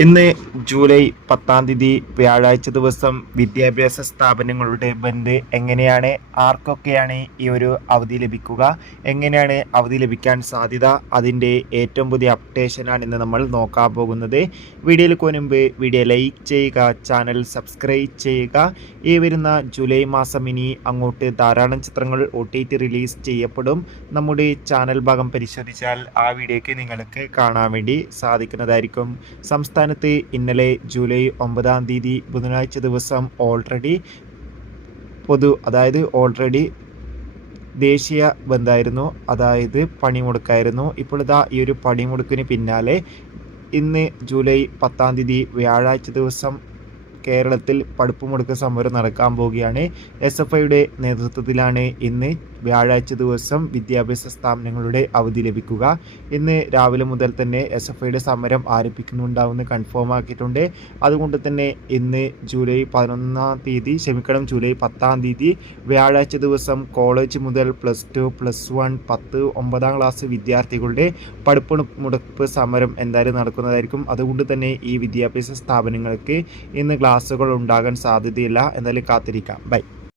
ഇന്ന് ജൂലൈ പത്താം തീയതി വ്യാഴാഴ്ച ദിവസം വിദ്യാഭ്യാസ സ്ഥാപനങ്ങളുടെ ബന്ദ് എങ്ങനെയാണ്? ആർക്കൊക്കെയാണ് ഈ ഒരു അവധി ലഭിക്കുക? എങ്ങനെയാണ് അവധി ലഭിക്കാൻ സാധ്യത? അതിന്റെ ഏറ്റവും പുതിയ അപ്ഡേഷനാണ് ഇന്ന് നമ്മൾ നോക്കാൻ പോകുന്നത്. വീഡിയോയിൽ മുൻപ് വീഡിയോ ലൈക്ക് ചെയ്യുക ചാനൽ സബ്സ്ക്രൈബ് ചെയ്യുക. ഈ വരുന്ന ജൂലൈ മാസം ഇനി അങ്ങോട്ട് ധാരാളം ചിത്രങ്ങൾ ഒ റിലീസ് ചെയ്യപ്പെടും. നമ്മുടെ ചാനൽ ഭാഗം പരിശോധിച്ചാൽ ആ വീഡിയോയ്ക്ക് നിങ്ങൾക്ക് കാണാൻ വേണ്ടി സാധിക്കുന്നതായിരിക്കും. സംസ്ഥാനത്ത് ഇന്നലെ ജൂലൈ ഒമ്പതാം തീയതി ബുധനാഴ്ച ദിവസം ഓൾറെഡി പൊതു അതായത് ഓൾറെഡി ദേശീയ ബന്ധായിരുന്നു അതായത് പണിമുടക്കായിരുന്നു. ഇപ്പോൾ ഇതാ ഈ ഒരു പണിമുടക്കിന് പിന്നാലെ ഇന്ന് ജൂലൈ പത്താം തീയതി വ്യാഴാഴ്ച ദിവസം കേരളത്തിൽ പഠിപ്പുമുടക്ക് സമരം നടക്കാൻ പോവുകയാണ്. എസ് എഫ് ഐയുടെ നേതൃത്വത്തിലാണ് ഇന്ന് വ്യാഴാഴ്ച ദിവസം വിദ്യാഭ്യാസ സ്ഥാപനങ്ങളുടെ അവധി ലഭിക്കുക. ഇന്ന് രാവിലെ മുതൽ തന്നെ എസ് എഫ് ഐയുടെ സമരം ആരംഭിക്കുന്നുണ്ടാവുമെന്ന് കൺഫേം ആക്കിയിട്ടുണ്ട്. അതുകൊണ്ട് തന്നെ ഇന്ന് ജൂലൈ പതിനൊന്നാം തീയതി ക്ഷമിക്കണം ജൂലൈ പത്താം തീയതി വ്യാഴാഴ്ച ദിവസം കോളേജ് മുതൽ പ്ലസ് ടു പ്ലസ് വൺ പത്ത് ഒമ്പതാം ക്ലാസ് വിദ്യാർത്ഥികളുടെ പഠിപ്പ് മുടക്ക് സമരം എന്തായാലും നടക്കുന്നതായിരിക്കും. അതുകൊണ്ട് തന്നെ ഈ വിദ്യാഭ്യാസ സ്ഥാപനങ്ങൾക്ക് ഇന്ന് ക്ലാസ്സുകൾ ഉണ്ടാകാൻ സാധ്യതയില്ല. എന്തായാലും കാത്തിരിക്കാം. ബൈ.